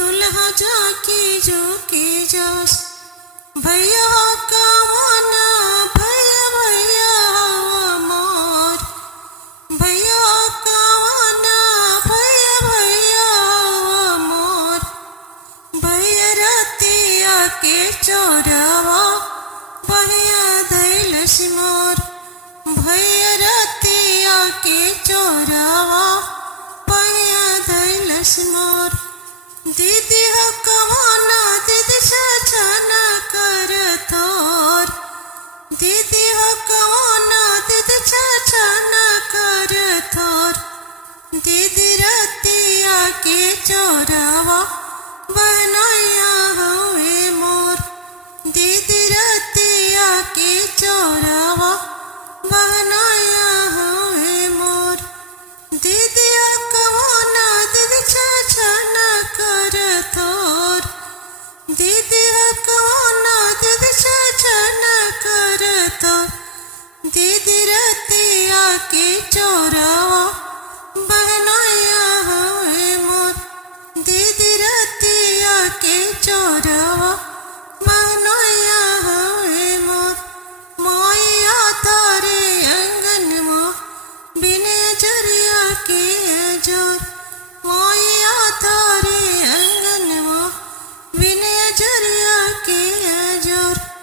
दुल्हा जाके जो के जास भैया कावना भैया भैया मोर भैया कावना भैया भैया मोर भैया रतिया के चोरवा भैया दैलस मोर भैया रतिया के चोरवा भैया दैलस मोर दीदी हो कवाना दीदी छाछाना कर थोर दीदी हो कवाना दीदी छाछाना कर थोर दीदी रतिया के चोरवा बनैया हुए मोर दीदी रतिया के चोरवा बनैया हुए मोर दीदी कवाना दीदी छाछाना कर थोर दीदी कवाना दीदी छाछाना